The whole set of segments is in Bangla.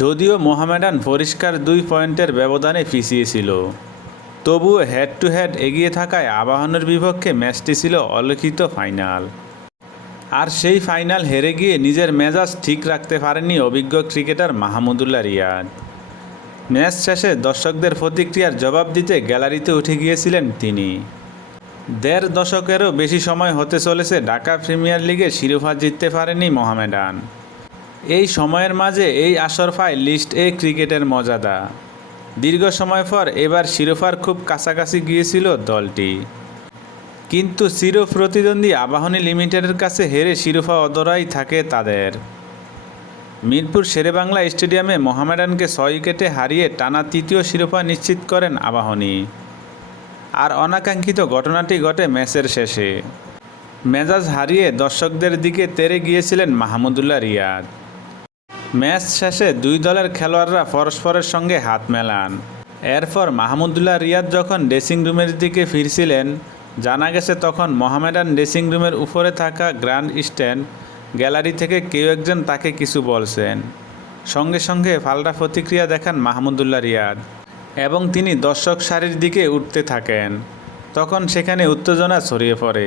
যদিও মোহামেডান পরিষ্কার 2 পয়েন্টের ব্যবধানে পিছিয়ে ছিল, তবুও হেড টু হেড এগিয়ে থাকায় আবাহনীর বিপক্ষে ম্যাচটি ছিল অলিখিত ফাইনাল। আর সেই ফাইনাল হেরে গিয়ে নিজের মেজাজ ঠিক রাখতে পারেননি অভিজ্ঞ ক্রিকেটার মাহমুদুল্লাহ রিয়াদ। ম্যাচ শেষে দর্শকদের প্রতিক্রিয়ার জবাব দিতে গ্যালারিতে উঠে গিয়েছিলেন তিনি। 1.5 দশকেরও বেশি সময় হতে চলেছে ঢাকা প্রিমিয়ার লিগে শিরোপা জিততে পারেনি মোহামেডান। এই সময়ের মাঝে এই আসর পায় লিস্ট এ ক্রিকেটের মর্যাদা। দীর্ঘ সময় পর এবার শিরোপার খুব কাছাকাছি গিয়েছিল দলটি, কিন্তু চির প্রতিদ্বন্দ্বী আবাহনী লিমিটেডের কাছে হেরে শিরোপা অধরাই থাকে তাদের। মিরপুর শেরেবাংলা স্টেডিয়ামে মোহামেডানকে 6 উইকেটে হারিয়ে টানা 3য় শিরোপা নিশ্চিত করেন আবাহনী। আর অনাকাঙ্ক্ষিত ঘটনাটি ঘটে ম্যাচের শেষে। মেজাজ হারিয়ে দর্শকদের দিকে তেড়ে গিয়েছিলেন মাহমুদুল্লাহ রিয়াদ। ম্যাচ শেষে দুই দলের খেলোয়াড়রা পরস্পরের সঙ্গে হাত মেলান। এরপর মাহমুদুল্লাহ রিয়াদ যখন ড্রেসিং রুমের দিকে ফিরছিলেন, জানা গেছে তখন মোহামেডান ড্রেসিং রুমের উপরে থাকা গ্র্যান্ড স্ট্যান্ড গ্যালারি থেকে কেউ একজন তাকে কিছু বলছেন। সঙ্গে সঙ্গে পাল্টা প্রতিক্রিয়া দেখান মাহমুদুল্লাহ রিয়াদ এবং তিনি দর্শক সারির দিকে উঠতে থাকেন। তখন সেখানে উত্তেজনা ছড়িয়ে পড়ে।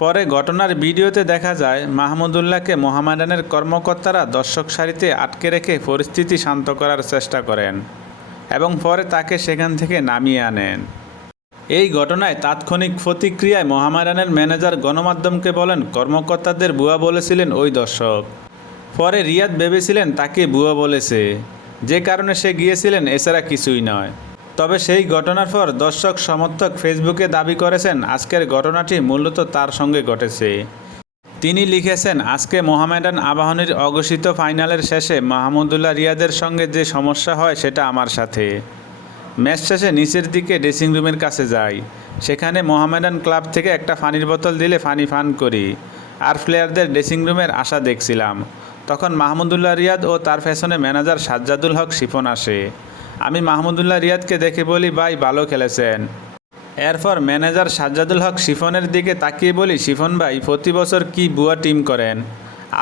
পরে ঘটনার ভিডিওতে দেখা যায় মাহমুদুল্লাহকে মোহামেডানের কর্মকর্তারা দর্শক সারিতে আটকে রেখে পরিস্থিতি শান্ত করার চেষ্টা করেন এবং পরে তাকে সেখান থেকে নামিয়ে আনেন। এই ঘটনায় তাৎক্ষণিক প্রতিক্রিয়ায় মোহামেডানের ম্যানেজার গণমাধ্যমকে বলেন কর্মকর্তাদের ভুয়া বলেছিলেন ওই দর্শক। পরে রিয়াদ ভেবেছিলেন তাকে ভুয়া বলেছে, যে কারণে সে গিয়েছিলেন, এছাড়া কিছুই নয়। তবে সেই ঘটনার পর দর্শক সমর্থক ফেসবুকে দাবি করেছেন আজকের ঘটনাটি মূলত তার সঙ্গে ঘটেছে। তিনি লিখেছেন, আজকে মোহামেডান আবাহনীর অঘোষিত ফাইনালের শেষে মাহমুদুল্লাহ রিয়াদের সঙ্গে যে সমস্যা হয় সেটা আমার সাথে। ম্যাচ শেষে নিচের দিকে ড্রেসিং রুমের কাছে যাই, সেখানে মোহামেডান ক্লাব থেকে একটা পানির বোতল দিলে পানি পান করি আর প্লেয়ারদের ড্রেসিং রুমের আশা দেখছিলাম। তখন মাহমুদুল্লাহ রিয়াদ ও তার পেছনে ম্যানেজার সাজ্জাদুল হক শিফন আসে। আমি মাহমুদুল্লাহ রিয়াদকে দেখে বলি, ভাই ভালো খেলেছেন। এরপর ম্যানেজার সাজ্জাদুল হক শিফনের দিকে তাকিয়ে বলি, শিফন ভাই প্রতি বছর কি বুয়া টিম করেন?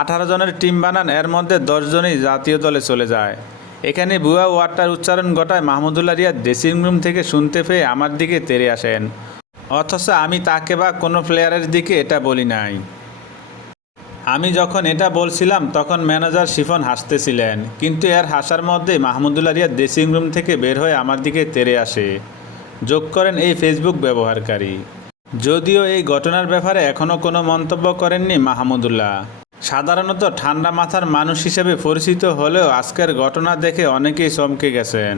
18 জনের টিম বানান, এর মধ্যে 10 জনই জাতীয় দলে চলে যায়। এখানে বুয়া ওয়ার্ডটার উচ্চারণ ঘটায় মাহমুদুল্লাহ রিয়াদ ড্রেসিং রুম থেকে শুনতে পেয়ে আমার দিকে তেড়ে আসেন, অথচ আমি তাকে বা কোনো প্লেয়ারের দিকে এটা বলি নাই। আমি যখন এটা বলছিলাম তখন ম্যানেজার শিফন হাসতেছিলেন, কিন্তু এর হাসার মধ্যেই মাহমুদুল্লাহ রিয়াদ ড্রেসিং রুম থেকে বের হয়ে আমার দিকে তেড়ে আসে, যোগ করেন এই ফেসবুক ব্যবহারকারী। যদিও এই ঘটনার ব্যাপারে এখনও কোনো মন্তব্য করেননি মাহমুদুল্লাহ। সাধারণত ঠান্ডা মাথার মানুষ হিসেবে পরিচিত হলেও আজকের ঘটনা দেখে অনেকেই চমকে গেছেন।